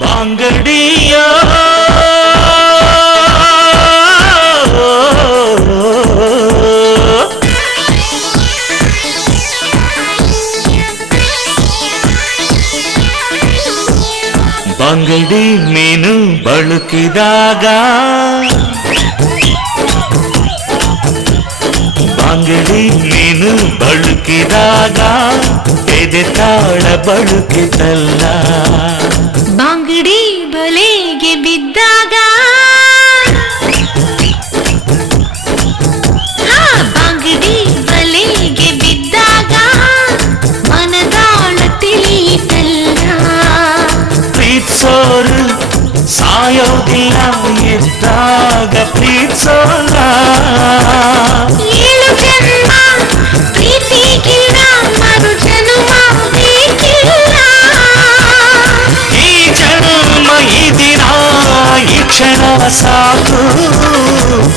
ಬಾಂಗಡಿಯ ಬಂಗಡಿ ಮೀನು ಬಳುಕಿದಾಗ ಬಂಗಡಿ ಮೀನು ಬಳುಕಿದಾಗ ಎದೆ ತಾಳ ಬಳುಕಿತಲ್ಲ ಬಂಗಡಿ ಬಲೆಗೆ ಬಿದ್ದಾಗ ಬಂಗಡಿ ಬಲೆಗೆ ಬಿದ್ದಾಗ ಮನದಾಳ ತಿಳಿಯಿತಲ್ಲ ಪ್ರೀತ್ಸೋರು ಸಾಯೋದಿಲ್ಲ ಎದ್ದಾಗ ಪ್ರೀತ್ಸೋಲ್ಲ ಏಳು ಜನ್ಮ ಪ್ರೀತಿಗಿಲ್ಲ ಮರು ಜನ್ಮ ಬೇಕಿಲ್ಲ ಈ ಜನ್ಮ ಈ ದಿನ ಈ ಕ್ಷಣ ಸಾಕು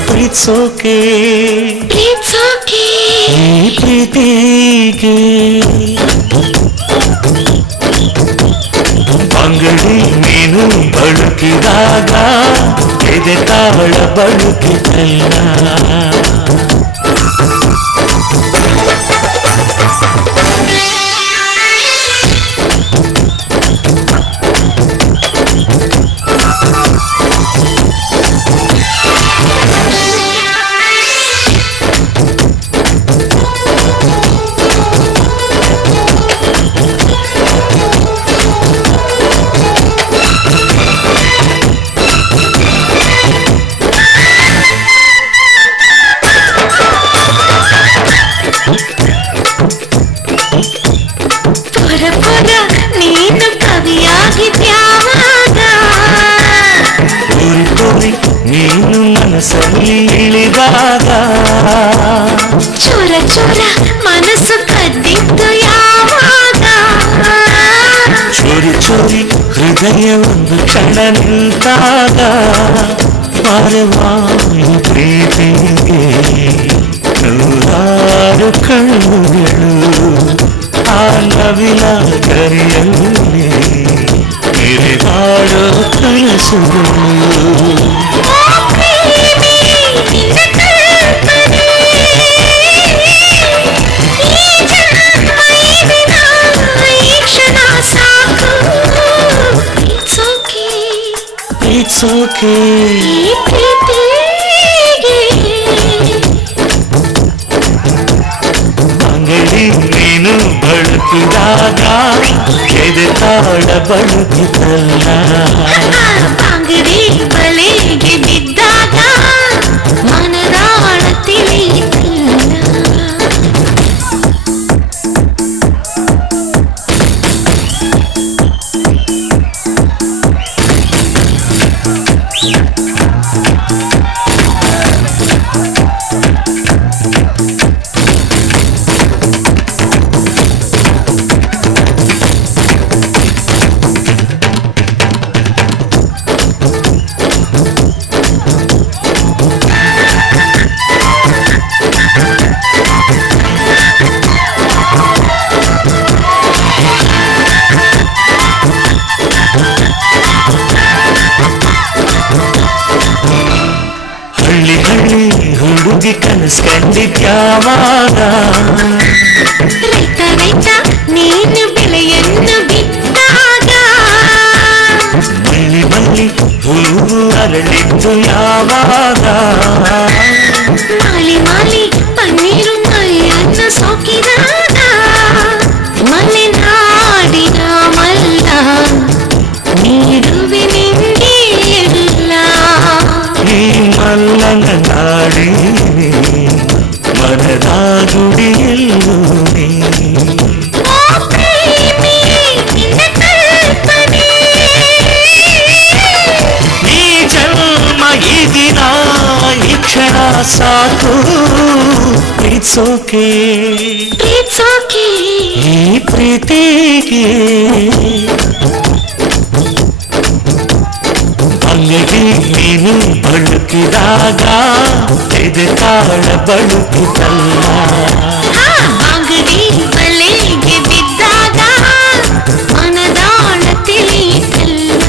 ಪ್ರೀತ್ಸೋಕೆ ಪ್ರೀತ್ಸೋಕೆ ಈ ಪ್ರೀತಿಗೆ ಬಂಗಡಿ ಮೀನು ಬಳುಕಿದಾಗ ಎದೆ ತಾಳ ಬಳುಕಿತಲ್ಲ ಪೊರ ನೀನು ಕವಿಯಾಗಿದ್ಯಾವಾಗ ಕೋರಿ ಕೋರಿ ನೀನು ಮನಸ್ಸಲ್ಲಿ ಇಳಿದಾಗ ಚೋರ ಚೋರ ಮನಸ್ಸು ಕದ್ದಿದ್ದು ಯಾವಾಗ ಚೋರಿ ಚೋರಿ ಹೃದಯ ಒಂದು ಕ್ಷಣ ನಿಂತಾಗ ಪರವಾಗಿ ಪ್ರೀತಿಗೆ ನೂರಾರು ಕಣ್ಣುಗಳು ಆ ನವಿಲ ಗರಿಯಲ್ಲಿ ಮೆರೆದಾಡೋ ಕನಸುಗಳು It's okay. ಬಂಗಡಿ ಮೀನು ಬಳುಕಿದಾಗ ಎದೆ ತಾಳ ಬಳುಕಿತಲ್ಲ ಬಂಗಡಿ ಬಲೆಗೆ ಬಿದ್ದಾಗ ಮನದಾಳ ತಿಳಿಯಿತಲ್ಲ ಹಳ್ಳಿ ಹಳ್ಳಿ ಹುಡುಗಿ ಕನಸ್ಕಂಡಿದ್ಯಾವಾಗ ರೈತ ರೈತ ನೀನು ಬೆಳೆಯನ್ನು ಬಿಟ್ಟಾಗ ಮಳ್ಳಿ ಮಳ್ಳಿ ಹೂವು ಅರಳಿದ್ದು ಯಾವಾಗ ಮಾಲಿ ಮಾಲಿ ಪನ್ನೀರು ಮೈಯನ್ನು ಸೋಕಿದಾಗ ಮಲೆನಾಡಿನ ಮಲ್ಲ ನೀಡುವೆ ನಿಂಗೆ ಎಲ್ಲ ಈ ಮಲ್ಲನ ನಾಡಿ ಮನದ ಗುಡಿಯಲ್ಲೂ ನೀ ಈ ಜನ್ಮ ಈ ದಿನ ಈ ಕ್ಷಣ ಸಾಕು ಪ್ರೀತ್ಸೋಕೆ ಪ್ರೀತ್ಸೋಕೆ ಈ ಪ್ರೀತಿಗೆ ಬಂಗಡಿ ಮೀನು ಬಳುಕಿದಾಗ ಎದೆ ತಾಳ ಬಳುಕಿತಲ್ಲ ಬಂಗಡಿ ಬಲೆಗೆ ಬಿದ್ದಾಗ ಮನದಾಳ ತಿಳಿಯಿತಲ್ಲ